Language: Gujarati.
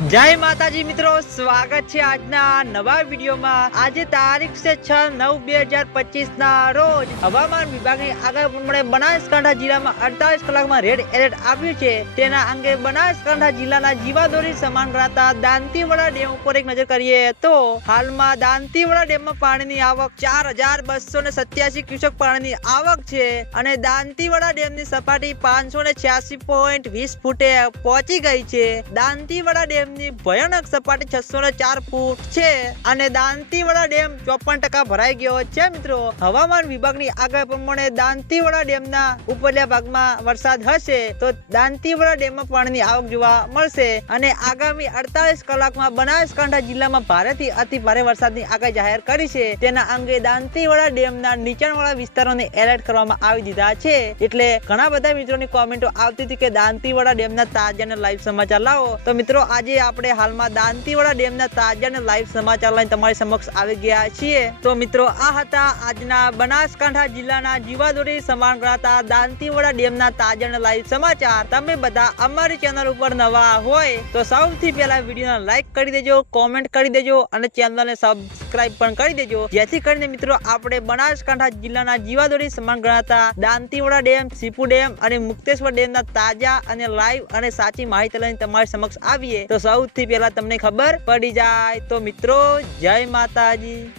જય માતાજી મિત્રો, સ્વાગત છે આજના નવા વિડીયોમાં. આજે તારીખ છે છ નવ બે હજાર પચીસ ના રોજ હવામાન વિભાગની આગળ પ્રમાણે બનાસકાંઠા જિલ્લામાં અડતાલીસ કલાકમાં રેડ એલર્ટ આવ્યું છે. તેના અંગે બનાસકાંઠા જિલ્લાના જીવાદોરી સમાન ગણાતા દાંતીવાડા ડેમ ઉપર એક નજર કરીએ તો હાલમાં દાંતીવાડા ડેમમાં પાણીની આવક ચાર હજાર બસો ને સત્યાસી ક્યુસેક પાણીની આવક છે અને દાંતીવાડા ડેમની સપાટી પાંચસો ને છ્યાસી પોઈન્ટ વીસ ફૂટે પહોંચી ગઈ છે. દાંતીવાડા ડેમની ભયાનક સપાટી છસો ને ચાર ફૂટ છે અને દાંતીવાડા ડેમ ચોપન ટકા ભરાઈ ગયો છે મિત્રો. હવામાન વિભાગની આગાહી પ્રમાણે દાંતીવાડા ડેમના ઉપરલા ભાગમાં વરસાદ હશે તો દાંતીવાડા ડેમમાં પાણીની આવક જોવા મળશે અને આગામી અડતાલીસ કલાકમાં બનાસકાંઠા જિલ્લામાં ભારેથી અતિ ભારે વરસાદની આગાહી જાહેર કરી છે. તેના અંગે દાંતીવાડા ડેમના નીચાણવાળા વિસ્તારોને એલર્ટ કરવામાં આવી દીધા છે. એટલે ઘણા બધા મિત્રોની કોમેન્ટો આવતી હતી કે દાંતીવાડા ડેમના તાજા લાઈવ સમાચાર લાવો. તો મિત્રો, આજે આપણે હાલમાં દાંતીવાડા ડેમના તાજા અને લાઈવ સમાચાર લઈને તમારી સમક્ષ આવી ગયા છીએ. તો મિત્રો, આ હતા આજના બનાસકાંઠા જિલ્લાના જીવાદોરી સમાન ગણાતા દાંતીવાડા ડેમના તાજા અને લાઈવ સમાચાર. તમે બધા અમારી ચેનલ ઉપર નવા હોય તો સૌથી પહેલા વિડીયોને લાઈક કરી દેજો, કોમેન્ટ કરી દેજો અને ચેનલને સબસ્ક્રાઇબ પણ કરી દેજો. જેથી કરીને મિત્રો, આપણે બનાસકાંઠા જિલ્લાના જીવાદોરી સમાન ગણાતા દાંતીવાડા ડેમ, સીપુ ડેમ અને મુક્તેશ્વર ડેમના તાજા અને લાઈવ અને સાચી માહિતી લઈને તમારી સમક્ષ આવીએ. તો સૌથી પહેલા તમને ખબર પડી જાય. તો મિત્રો જય માતાજી.